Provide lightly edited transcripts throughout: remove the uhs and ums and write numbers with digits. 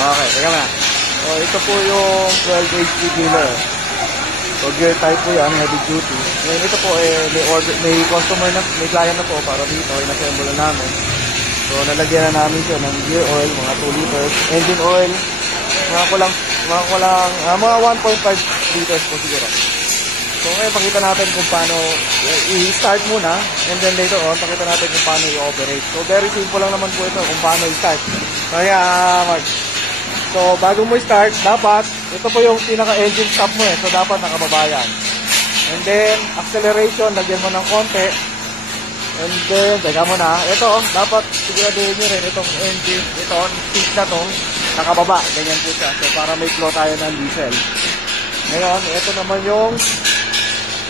Okay, teka na. So, ito po yung 12 HP dealer. So, gear type po yan, heavy duty. Ngayon, ito po, may customer na, may client na po para dito, in-assemble na namin. So, nalagyan na namin siya ng gear oil, mga 2 liters. Engine oil, mga 1.5 liters po siguro. So, ngayon, pakita natin kung paano, i-start muna, and then later on, pakita natin kung paano i-operate. So, very simple lang naman po ito kung paano i-start. Kaya, Mark. So, bago mo i-start, dapat, ito po yung pinaka-engine stop mo So, dapat nakababa yan. And then, acceleration, lagyan mo ng konti. And then, teka mo na. Ito, dapat siguraduhin nyo rin itong engine, itong seat na to, nakababa. Ganyan po siya. So, para may flow tayo ng diesel. Ngayon, ito naman yung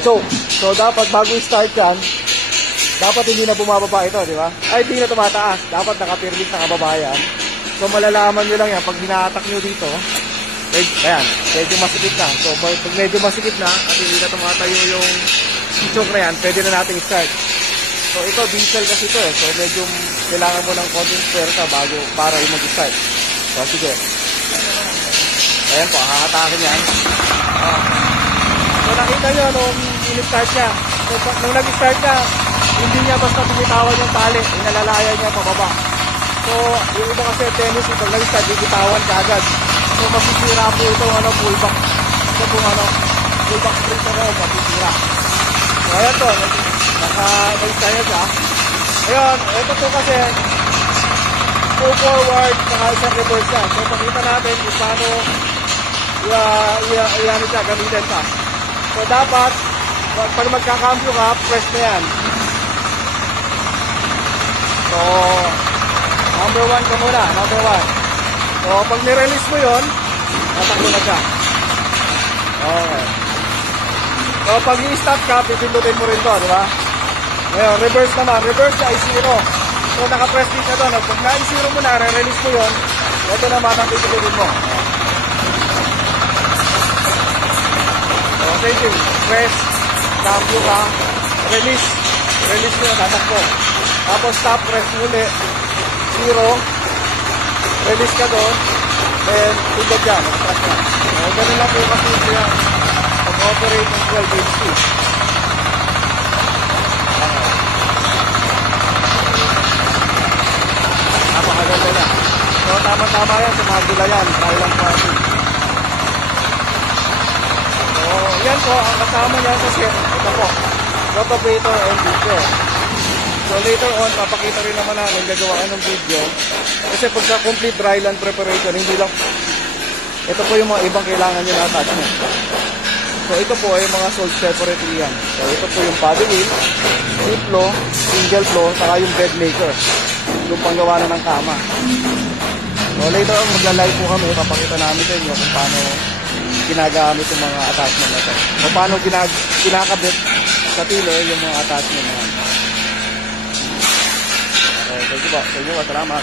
choke. So, dapat bago i-start yan, dapat hindi na bumababa ito, di ba? Ay, hindi na tumataas. Dapat nakapirmis, nakababa yan. So, malalaman nyo lang yan. Pag hina-attack nyo dito, ayan, medyo masikip na. So, pag medyo masikip na, at hindi na tumatayo yung choke na yan, pwede na natin i-start. So, ito, diesel kasi ito So, medyo kailangan mo ng konting sperta para yung mag-start. So, sige. Ayan po, hahatakin yan. So, nakita nyo nung in-start niya. So, nung nag-start niya, hindi niya basta tumitawan yung tali. Inalalaya niya pababa. So, yung iba kasi tendency, pag nag-start, bibitawan ka agad. So, masisira po itong pullback. So, kung pullback spring na masisira. So, ayan to. Naka-start na siya. Ayun, ito po kasi, full forward, saka isang reverse yan. So, pakita natin kung paano iyan siya, gamitin pa. So, dapat, pag magkakambyo ka, press na yan. So, number 1 ka muna, number 1. So, pag nirelease mo yun, tatakbo na siya. Okay. So, pag i-stop ka, pipindutin mo rin to, di ba? Ngayon, reverse naman. Reverse niya ay 0. So, naka-press din siya doon. Pag na-i-0 mo na, re-release mo yun, ito naman ang pipindutin mo. So, same thing. Press, cambio ka, release. Release mo yun, tatakbo. Tapos, stop, press muli. 0, release ka doon, then pindot yan, mag-start yan. So, ganun lang po kasi yung mag-operate ng 12 HP. Napakaganda na. So, tama-tama yan sa mga gulayan, Thailand party. So, yan po, ang kasama niya sa set, ito po, rotovator and diesel. So later on, papakita rin naman namin gagawa ng video. Kasi pagka complete dryland preparation, hindi lang, ito po yung mga ibang kailangan nyo na attachment. So ito po ay mga sold separately yan. So ito po yung body wheel, split flow, single flow, saka yung bed maker. Yung panggawa na ng kama. So later on, magla-live po kami, papakita namin sa inyo kung paano ginagamit yung mga attachment na ito. O paano kinakabit sa tiller yung mga attachment na yan. Thank you po. Salamat.